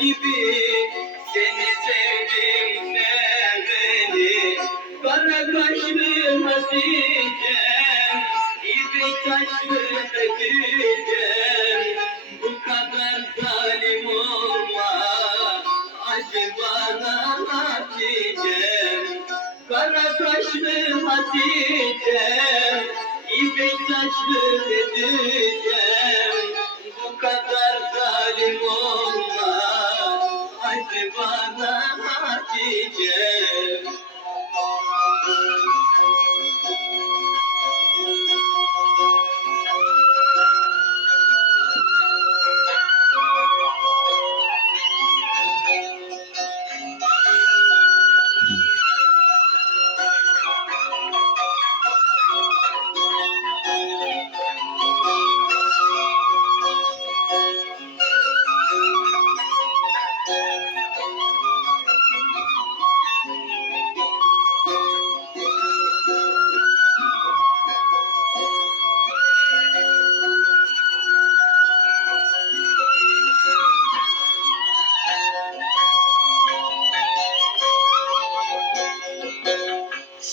gibi Seni sevdim seveli Kara kaşlı Hatice'm İpek taşlı Hatice'm Bu kadar zalim olma Acı bana Hatice'm Kara kaşlı Hatice'm İpek saçlı Hatice'm Hatice'm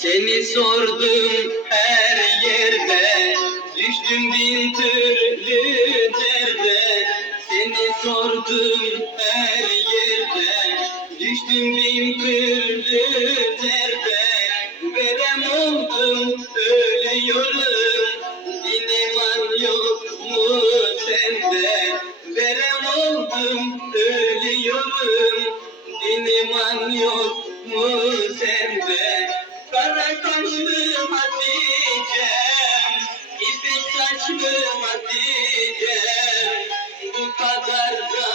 Seni sordum her yerde Düştüm bin türlü derde. Seni sordum her yerde Düştüm bin türlü derde. Verem oldum ölüyorum. Din iman yok mu sende? Verem oldum ölüyorum. Din iman yok mu sende Saçlı Hatice'm Bu kadar zalim